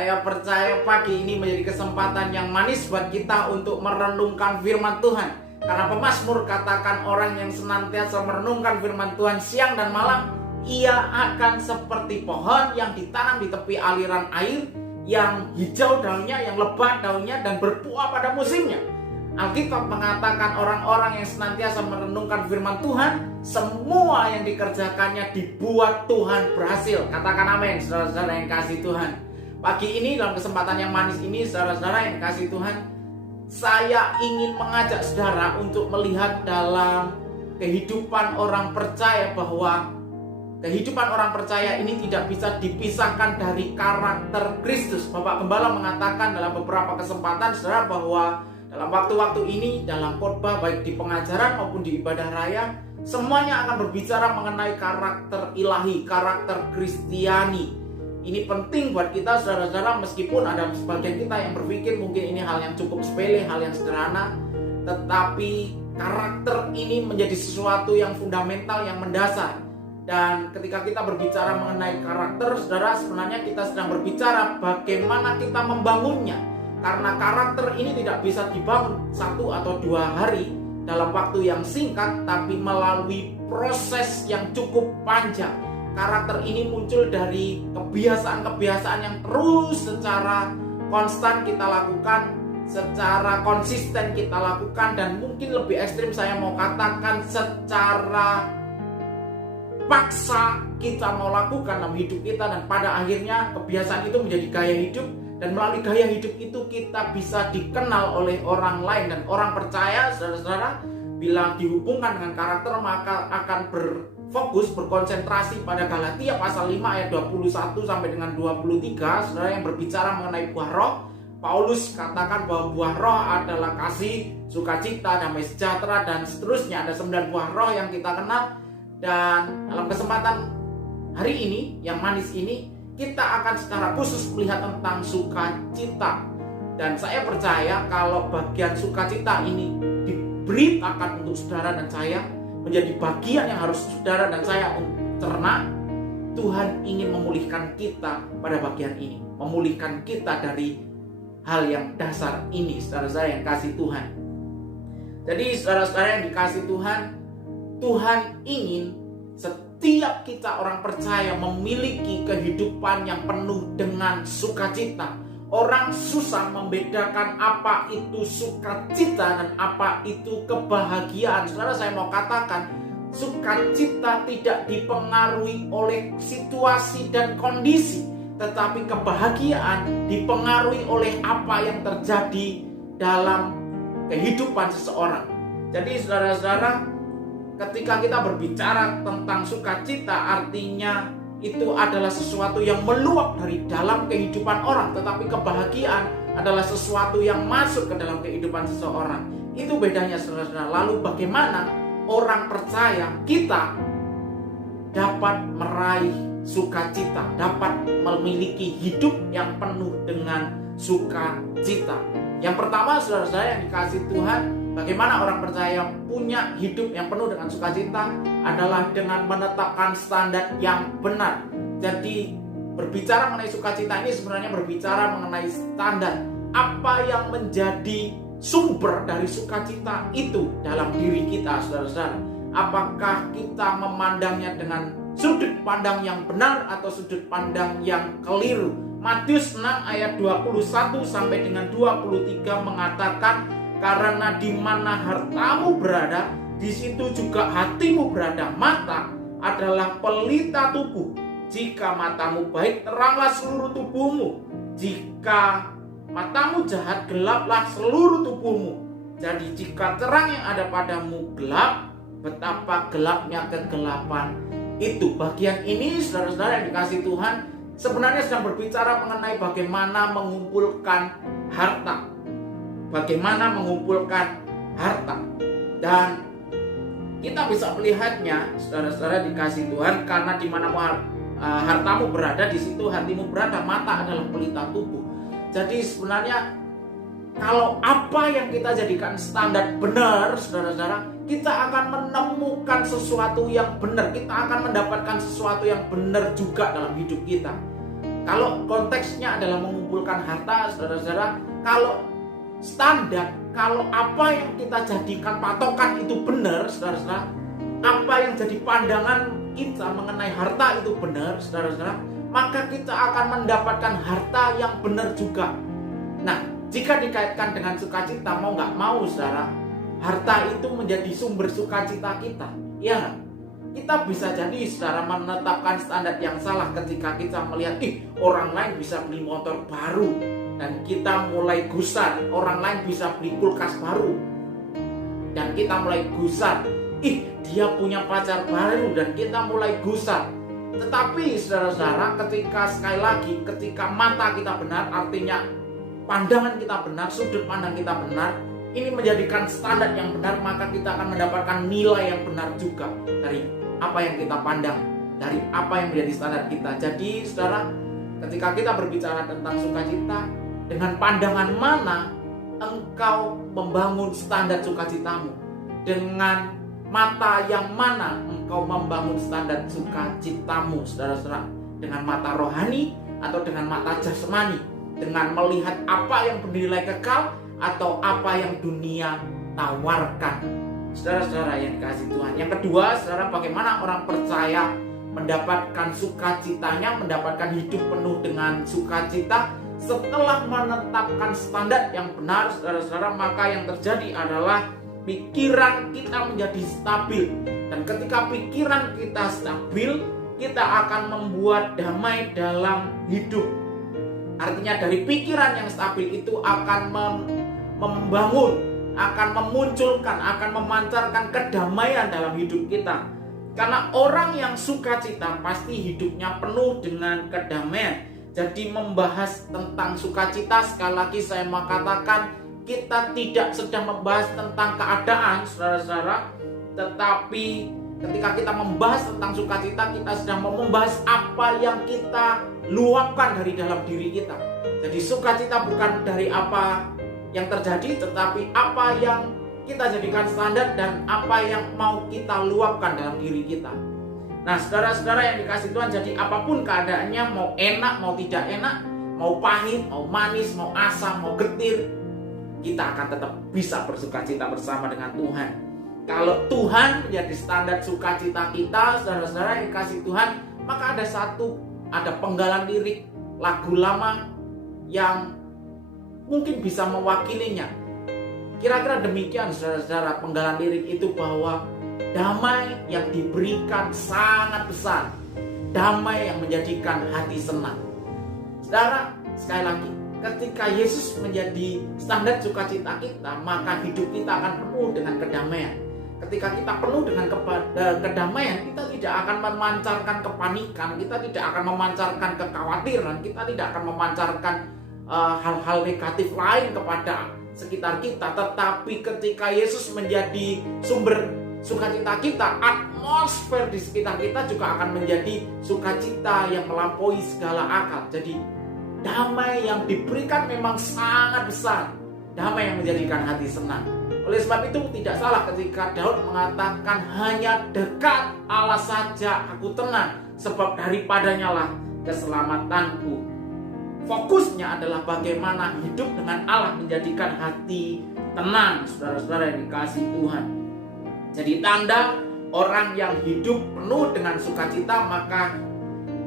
Saya percaya pagi ini menjadi kesempatan yang manis buat kita untuk merenungkan firman Tuhan. Karena pemazmur katakan orang yang senantiasa merenungkan firman Tuhan siang dan malam, ia akan seperti pohon yang ditanam di tepi aliran air, yang hijau daunnya, yang lebat daunnya, dan berbuah pada musimnya. Alkitab mengatakan orang-orang yang senantiasa merenungkan firman Tuhan, semua yang dikerjakannya dibuat Tuhan berhasil. Katakan amin, saudara-saudara yang kasih Tuhan. Pagi ini dalam kesempatan yang manis ini, saudara-saudara yang kasih Tuhan, saya ingin mengajak saudara untuk melihat dalam kehidupan orang percaya bahwa kehidupan orang percaya ini tidak bisa dipisahkan dari karakter Kristus. Bapak Gembala mengatakan dalam beberapa kesempatan saudara bahwa dalam waktu-waktu ini, dalam khotbah baik di pengajaran maupun di ibadah raya, semuanya akan berbicara mengenai karakter ilahi, karakter Kristiani. Ini penting buat kita saudara-saudara, meskipun ada sebagian kita yang berpikir mungkin ini hal yang cukup sepele, hal yang sederhana, tetapi karakter ini menjadi sesuatu yang fundamental, yang mendasar. Dan ketika kita berbicara mengenai karakter, saudara, sebenarnya kita sedang berbicara bagaimana kita membangunnya. Karena karakter ini tidak bisa dibangun 1 atau 2 hari dalam waktu yang singkat, tapi melalui proses yang cukup panjang. Karakter ini muncul dari kebiasaan-kebiasaan yang terus secara konstan kita lakukan, secara konsisten kita lakukan, dan mungkin lebih ekstrim saya mau katakan secara paksa kita mau lakukan dalam hidup kita, dan pada akhirnya kebiasaan itu menjadi gaya hidup, dan melalui gaya hidup itu kita bisa dikenal oleh orang lain. Dan orang percaya, saudara-saudara, bila dihubungkan dengan karakter maka akan berfokus, berkonsentrasi pada Galatia pasal 5 ayat 21 sampai dengan 23, saudara, yang berbicara mengenai buah roh. Paulus katakan bahwa buah roh adalah kasih, sukacita, damai sejahtera, dan seterusnya. Ada 9 buah roh yang kita kenal. Dan dalam kesempatan hari ini yang manis ini, kita akan secara khusus melihat tentang sukacita. Dan saya percaya kalau bagian sukacita ini diberitakan untuk saudara dan saya, menjadi bagian yang harus saudara dan saya cerna, Tuhan ingin memulihkan kita pada bagian ini, memulihkan kita dari hal yang dasar ini, saudara-saudara yang kasih Tuhan. Jadi saudara-saudara yang dikasih Tuhan, Tuhan ingin setiap kita orang percaya memiliki kehidupan yang penuh dengan sukacita. Orang susah membedakan apa itu sukacita dan apa itu kebahagiaan. Saudara, saya mau katakan, sukacita tidak dipengaruhi oleh situasi dan kondisi, tetapi kebahagiaan dipengaruhi oleh apa yang terjadi dalam kehidupan seseorang. Jadi saudara-saudara, ketika kita berbicara tentang sukacita, artinya itu adalah sesuatu yang meluap dari dalam kehidupan orang, tetapi kebahagiaan adalah sesuatu yang masuk ke dalam kehidupan seseorang. Itu bedanya, saudara-saudara. Lalu bagaimana orang percaya kita dapat meraih sukacita, dapat memiliki hidup yang penuh dengan sukacita? Yang pertama, saudara-saudara yang dikasih Tuhan, bagaimana orang percaya punya hidup yang penuh dengan sukacita adalah dengan menetapkan standar yang benar. Jadi berbicara mengenai sukacita ini sebenarnya berbicara mengenai standar. Apa yang menjadi sumber dari sukacita itu dalam diri kita, saudara-saudara. Apakah kita memandangnya dengan sudut pandang yang benar atau sudut pandang yang keliru? Matius 6 ayat 21 sampai dengan 23 mengatakan, karena di mana hartamu berada, di situ juga hatimu berada. Mata adalah pelita tubuh. Jika matamu baik, teranglah seluruh tubuhmu. Jika matamu jahat, gelaplah seluruh tubuhmu. Jadi jika terang yang ada padamu gelap, betapa gelapnya kegelapan itu. Bagian ini, saudara-saudara yang dikasih Tuhan, sebenarnya sedang berbicara mengenai bagaimana mengumpulkan harta. Bagaimana mengumpulkan harta. Dan kita bisa melihatnya, saudara-saudara dikasih Tuhan, karena di mana hartamu berada, di situ hatimu berada. Mata adalah pelita tubuh. Jadi sebenarnya kalau apa yang kita jadikan standar benar, saudara-saudara, kita akan menemukan sesuatu yang benar. Kita akan mendapatkan sesuatu yang benar juga dalam hidup kita. Kalau konteksnya adalah mengumpulkan harta, saudara-saudara, kalau standar, kalau apa yang kita jadikan patokan itu benar, saudara-saudara, apa yang jadi pandangan kita mengenai harta itu benar, saudara-saudara, maka kita akan mendapatkan harta yang benar juga. Nah, jika dikaitkan dengan sukacita, mau nggak mau, saudara, harta itu menjadi sumber sukacita kita. Ya, kita bisa jadi, saudara, menetapkan standar yang salah ketika kita melihat, orang lain bisa beli motor baru, dan kita mulai gusar. Orang lain bisa beli kulkas baru, dan kita mulai gusar. Dia punya pacar baru, dan kita mulai gusar. Tetapi saudara-saudara, ketika mata kita benar, artinya pandangan kita benar, sudut pandang kita benar, ini menjadikan standar yang benar, maka kita akan mendapatkan nilai yang benar juga dari apa yang kita pandang, dari apa yang menjadi standar kita. Jadi saudara, ketika kita berbicara tentang sukacita, dengan pandangan mana engkau membangun standar sukacitamu? Dengan mata yang mana engkau membangun standar sukacitamu, saudara-saudara? Dengan mata rohani atau dengan mata jasmani? Dengan melihat apa yang bernilai kekal atau apa yang dunia tawarkan? Saudara-saudara yang dikasihi Tuhan. Yang kedua, saudara, bagaimana orang percaya mendapatkan sukacitanya, mendapatkan hidup penuh dengan sukacita setelah menetapkan standar yang benar, saudara-saudara? Maka yang terjadi adalah pikiran kita menjadi stabil. Dan ketika pikiran kita stabil, kita akan membuat damai dalam hidup. Artinya dari pikiran yang stabil itu akan membangun, akan memunculkan, akan memancarkan kedamaian dalam hidup kita. Karena orang yang sukacita pasti hidupnya penuh dengan kedamaian. Jadi membahas tentang sukacita, sekali lagi saya mau katakan, kita tidak sedang membahas tentang keadaan, saudara-saudara, tetapi ketika kita membahas tentang sukacita, kita sedang membahas apa yang kita luapkan dari dalam diri kita. Jadi sukacita bukan dari apa yang terjadi, tetapi apa yang kita jadikan standar dan apa yang mau kita luapkan dalam diri kita. Nah, saudara-saudara yang dikasihi Tuhan, jadi apapun keadaannya, mau enak, mau tidak enak, mau pahit, mau manis, mau asam, mau getir, kita akan tetap bisa bersukacita bersama dengan Tuhan. Kalau Tuhan menjadi standar sukacita kita, saudara-saudara yang dikasihi Tuhan, maka ada penggalan lirik lagu lama yang mungkin bisa mewakilinya. Kira-kira demikian, saudara-saudara, penggalan lirik itu bahwa damai yang diberikan sangat besar, damai yang menjadikan hati senang. Saudara, sekali lagi, ketika Yesus menjadi standar sukacita kita, maka hidup kita akan penuh dengan kedamaian. Ketika kita penuh dengan kedamaian, kita tidak akan memancarkan kepanikan, kita tidak akan memancarkan kekhawatiran, kita tidak akan memancarkan hal-hal negatif lain kepada sekitar kita. Tetapi ketika Yesus menjadi sumber sukacita kita, atmosfer di sekitar kita juga akan menjadi sukacita yang melampaui segala akal. Jadi damai yang diberikan memang sangat besar, damai yang menjadikan hati senang. Oleh sebab itu tidak salah ketika Daud mengatakan, hanya dekat Allah saja aku tenang, sebab daripadanya lah keselamatanku. Fokusnya adalah bagaimana hidup dengan Allah menjadikan hati tenang, saudara-saudara yang dikasihi Tuhan. Jadi tanda orang yang hidup penuh dengan sukacita, maka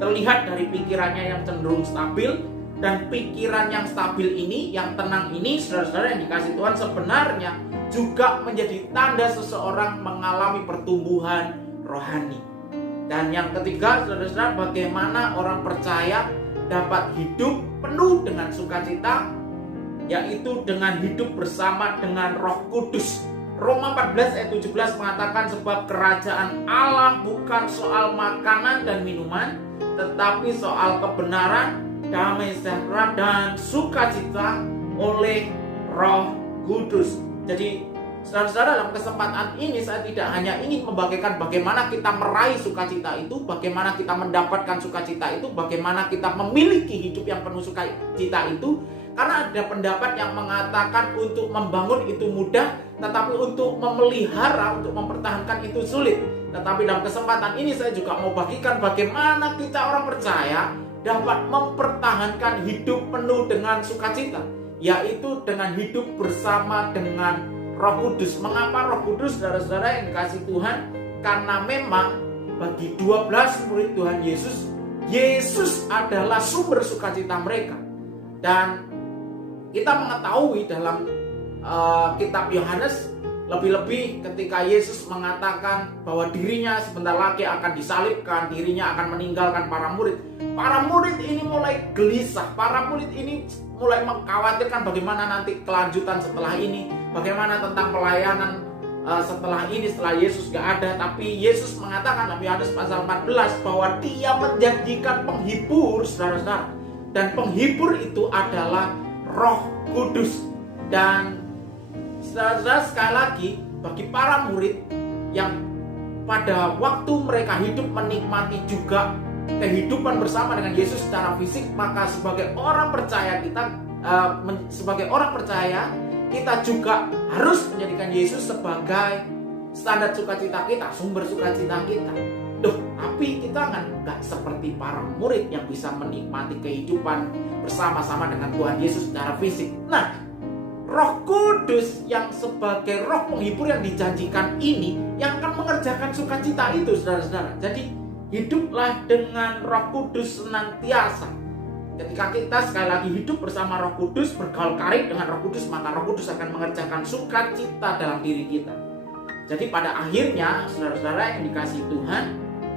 terlihat dari pikirannya yang cenderung stabil. Dan pikiran yang stabil ini, yang tenang ini, saudara-saudara yang dikasihi Tuhan, sebenarnya juga menjadi tanda seseorang mengalami pertumbuhan rohani. Dan yang ketiga, saudara-saudara, bagaimana orang percaya dapat hidup penuh dengan sukacita, yaitu dengan hidup bersama dengan Roh Kudus. Roma 14 ayat 17 mengatakan, sebab kerajaan Allah bukan soal makanan dan minuman, tetapi soal kebenaran, damai sejahtera dan sukacita oleh Roh Kudus. Jadi saudara-saudara, dalam kesempatan ini saya tidak hanya ingin membagikan bagaimana kita meraih sukacita itu, bagaimana kita mendapatkan sukacita itu, bagaimana kita memiliki hidup yang penuh sukacita itu. Karena ada pendapat yang mengatakan untuk membangun itu mudah, tetapi untuk memelihara, untuk mempertahankan itu sulit. Tetapi dalam kesempatan ini saya juga mau bagikan bagaimana kita orang percaya dapat mempertahankan hidup penuh dengan sukacita, yaitu dengan hidup bersama dengan Roh Kudus. Mengapa Roh Kudus, saudara-saudara yang dikasihi Tuhan? Karena memang bagi 12 murid Tuhan Yesus, Yesus adalah sumber sukacita mereka. Dan kita mengetahui dalam kitab Yohanes, lebih-lebih ketika Yesus mengatakan bahwa dirinya sebentar lagi akan disalibkan, dirinya akan meninggalkan para murid. Para murid ini mulai gelisah, para murid ini mulai mengkhawatirkan bagaimana nanti kelanjutan setelah ini, bagaimana tentang pelayanan setelah ini, setelah Yesus gak ada. Tapi Yesus mengatakan dalam Yohanes pasal 14 bahwa Dia menjanjikan penghibur, saudara-saudara. Dan penghibur itu adalah Roh Kudus. Dan saudara, sekali lagi, bagi para murid yang pada waktu mereka hidup menikmati juga kehidupan bersama dengan Yesus secara fisik, maka sebagai orang percaya kita juga harus menjadikan Yesus sebagai standar sukacita kita, sumber sukacita kita. Tapi kita nggak seperti para murid yang bisa menikmati kehidupan bersama-sama dengan Tuhan Yesus secara fisik. Nah, Roh Kudus yang sebagai roh penghibur yang dijanjikan ini yang akan mengerjakan sukacita itu, saudara-saudara. Jadi hiduplah dengan Roh Kudus senantiasa. Ketika kita sekali lagi hidup bersama Roh Kudus, bergaul karib dengan Roh Kudus, maka Roh Kudus akan mengerjakan sukacita dalam diri kita. Jadi pada akhirnya, saudara-saudara yang dikasihi Tuhan,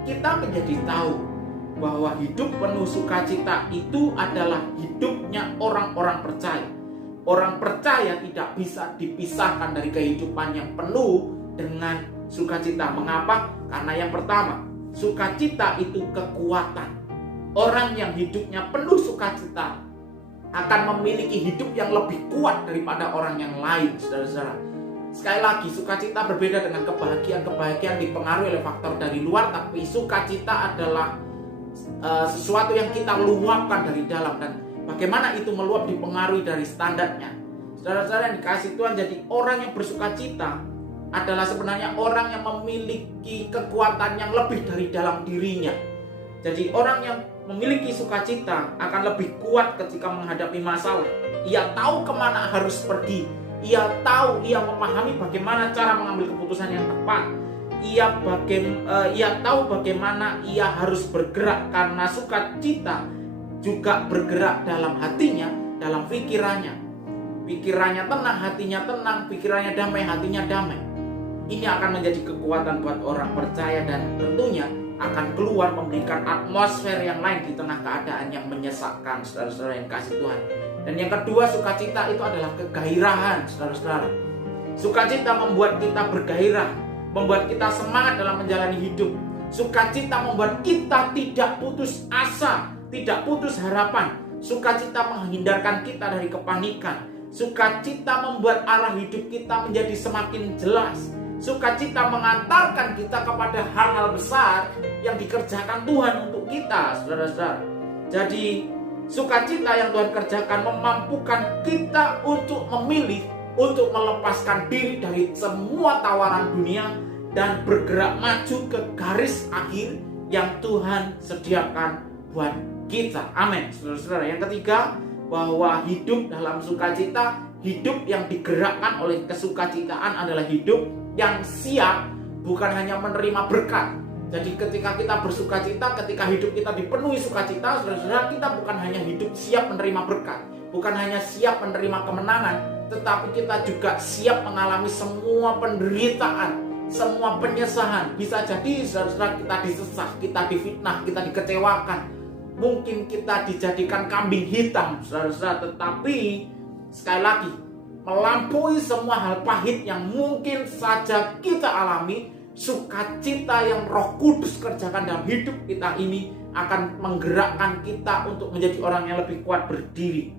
kita menjadi tahu bahwa hidup penuh sukacita itu adalah hidupnya orang-orang percaya. Orang percaya tidak bisa dipisahkan dari kehidupan yang penuh dengan sukacita. Mengapa? Karena yang pertama, sukacita itu kekuatan. Orang yang hidupnya penuh sukacita akan memiliki hidup yang lebih kuat daripada orang yang lain, saudara-saudara. Sekali lagi, sukacita berbeda dengan kebahagiaan. Kebahagiaan dipengaruhi oleh faktor dari luar, tapi sukacita adalah sesuatu yang kita luapkan dari dalam. Dan bagaimana itu meluap dipengaruhi dari standarnya. Saudara-saudara yang dikasihi Tuhan, jadi orang yang bersukacita adalah sebenarnya orang yang memiliki kekuatan yang lebih dari dalam dirinya. Jadi orang yang memiliki sukacita akan lebih kuat ketika menghadapi masalah. Ia tahu kemana harus pergi. Ia memahami bagaimana cara mengambil keputusan yang tepat. Ia tahu bagaimana ia harus bergerak, karena sukacita juga bergerak dalam hatinya, dalam pikirannya. Pikirannya tenang, hatinya tenang. Pikirannya damai, hatinya damai. Ini akan menjadi kekuatan buat orang percaya, dan tentunya akan keluar memberikan atmosfer yang lain di tengah keadaan yang menyesakkan, saudara-saudara yang kasih Tuhan. Dan yang kedua, sukacita itu adalah kegairahan, saudara-saudara. Sukacita membuat kita bergairah, membuat kita semangat dalam menjalani hidup. Sukacita membuat kita tidak putus asa, tidak putus harapan. Sukacita menghindarkan kita dari kepanikan. Sukacita membuat arah hidup kita menjadi semakin jelas. Sukacita mengantarkan kita kepada hal-hal besar yang dikerjakan Tuhan untuk kita, saudara-saudara. Jadi sukacita yang Tuhan kerjakan memampukan kita untuk memilih, untuk melepaskan diri dari semua tawaran dunia dan bergerak maju ke garis akhir yang Tuhan sediakan buat kita. Amin, saudara-saudara. Yang ketiga, bahwa hidup dalam sukacita, hidup yang digerakkan oleh kesukacitaan adalah hidup yang siap bukan hanya menerima berkat. Jadi ketika kita bersukacita, ketika hidup kita dipenuhi sukacita, saudara-saudara, kita bukan hanya hidup siap menerima berkat, bukan hanya siap menerima kemenangan, tetapi kita juga siap mengalami semua penderitaan, semua penyesalan. Bisa jadi saudara-saudara, kita disesah, kita difitnah, kita dikecewakan, mungkin kita dijadikan kambing hitam, saudara-saudara. Tetapi sekali lagi, melampaui semua hal pahit yang mungkin saja kita alami, sukacita yang Roh Kudus kerjakan dalam hidup kita ini akan menggerakkan kita untuk menjadi orang yang lebih kuat berdiri.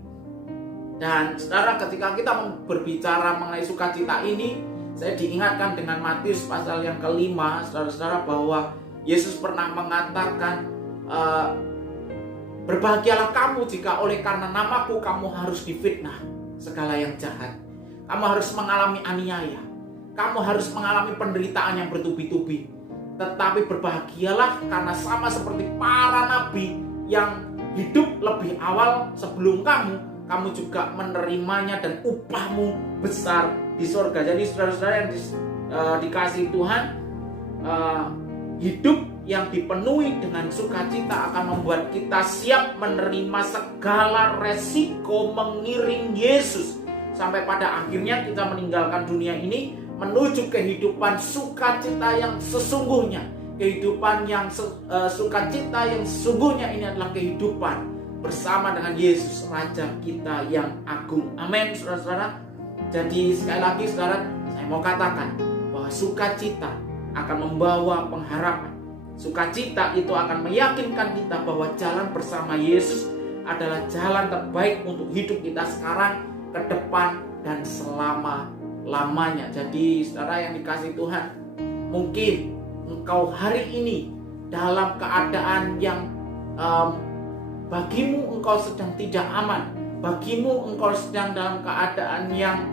Dan saudara, ketika kita berbicara mengenai sukacita ini, saya diingatkan dengan Matius pasal yang ke-5, saudara-saudara, bahwa Yesus pernah mengatakan, berbahagialah kamu jika oleh karena namaku kamu harus difitnah segala yang jahat. Kamu harus mengalami aniaya. Kamu harus mengalami penderitaan yang bertubi-tubi. Tetapi berbahagialah karena sama seperti para nabi yang hidup lebih awal sebelum kamu juga menerimanya dan upahmu besar di surga. Jadi saudara-saudara yang dikasihi Tuhan, hidup yang dipenuhi dengan sukacita akan membuat kita siap menerima segala resiko mengiring Yesus sampai pada akhirnya kita meninggalkan dunia ini menuju kehidupan sukacita yang sesungguhnya. Kehidupan yang sukacita yang sesungguhnya ini adalah kehidupan bersama dengan Yesus Raja kita yang agung. Amin, saudara-saudara. Jadi sekali lagi saudara, saya mau katakan bahwa sukacita akan membawa pengharapan. Sukacita itu akan meyakinkan kita bahwa jalan bersama Yesus adalah jalan terbaik untuk hidup kita sekarang, ke depan, dan selama-lamanya. Jadi saudara yang dikasihi Tuhan, mungkin engkau hari ini dalam keadaan yang bagimu engkau sedang tidak aman, bagimu engkau sedang dalam keadaan yang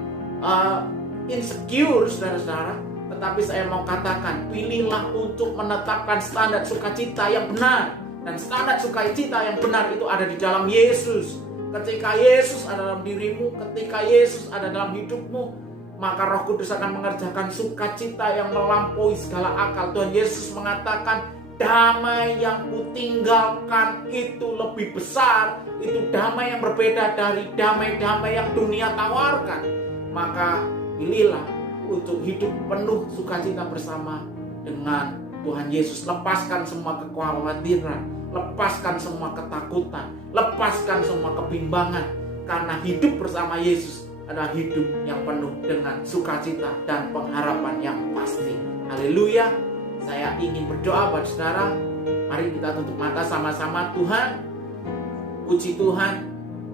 insecure, saudara-saudara. Tetapi saya mau katakan, pilihlah untuk menetapkan standar sukacita yang benar. Dan standar sukacita yang benar itu ada di dalam Yesus. Ketika Yesus ada dalam dirimu, ketika Yesus ada dalam hidupmu, maka Roh Kudus akan mengerjakan sukacita yang melampaui segala akal. Tuhan Yesus mengatakan, damai yang kutinggalkan itu lebih besar. Itu damai yang berbeda dari damai-damai yang dunia tawarkan. Maka pilihlah untuk hidup penuh sukacita bersama dengan Tuhan Yesus. Lepaskan semua kekhawatiran, lepaskan semua ketakutan, lepaskan semua kebimbangan, karena hidup bersama Yesus adalah hidup yang penuh dengan sukacita dan pengharapan yang pasti. Haleluya. Saya ingin berdoa buat saudara. Mari kita tutup mata sama-sama. Tuhan, puji Tuhan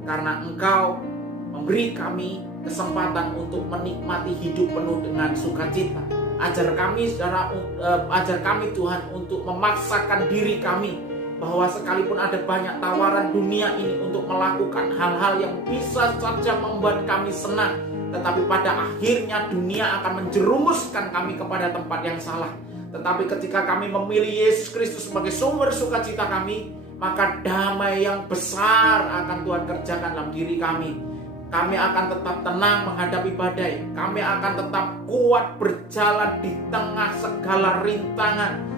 karena Engkau memberi kami kesempatan untuk menikmati hidup penuh dengan sukacita. Ajar kami saudara, ajar kami Tuhan untuk memaksakan diri kami bahwa sekalipun ada banyak tawaran dunia ini untuk melakukan hal-hal yang bisa saja membuat kami senang, tetapi pada akhirnya dunia akan menjerumuskan kami kepada tempat yang salah. Tetapi ketika kami memilih Yesus Kristus sebagai sumber sukacita kami, maka damai yang besar akan Tuhan kerjakan dalam diri kami. Kami akan tetap tenang menghadapi badai. Kami akan tetap kuat berjalan di tengah segala rintangan.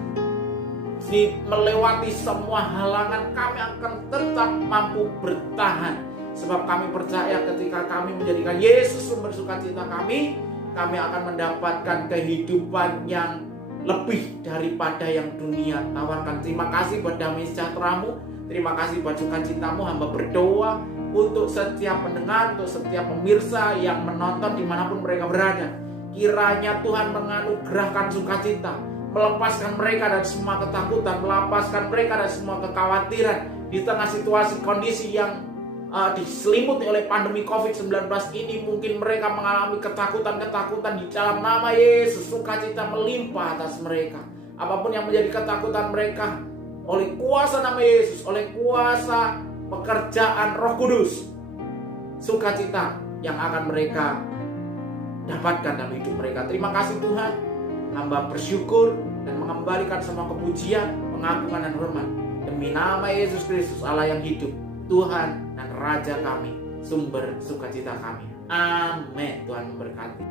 Melewati semua halangan, kami akan tetap mampu bertahan. Sebab kami percaya ketika kami menjadikan Yesus sumber sukacita kami akan mendapatkan kehidupan yang lebih daripada yang dunia tawarkan. Terima kasih buat damai sejahtera-Mu. Terima kasih buat sukacita-Mu. Hamba berdoa untuk setiap pendengar, untuk setiap pemirsa yang menonton dimanapun mereka berada. Kiranya Tuhan menganugerahkan sukacita, melepaskan mereka dari semua ketakutan, melepaskan mereka dari semua kekhawatiran di tengah situasi kondisi yang diselimuti oleh pandemi COVID-19 ini. Mungkin mereka mengalami ketakutan-ketakutan. Di dalam nama Yesus, sukacita melimpah atas mereka. Apapun yang menjadi ketakutan mereka, oleh kuasa nama Yesus, oleh kuasa pekerjaan Roh Kudus, sukacita yang akan mereka dapatkan dalam hidup mereka. Terima kasih Tuhan. Hamba bersyukur dan mengembalikan semua kepujian, pengagungan dan hormat demi nama Yesus Kristus, Allah yang hidup, Tuhan dan Raja kami, sumber sukacita kami. Amin. Tuhan memberkati.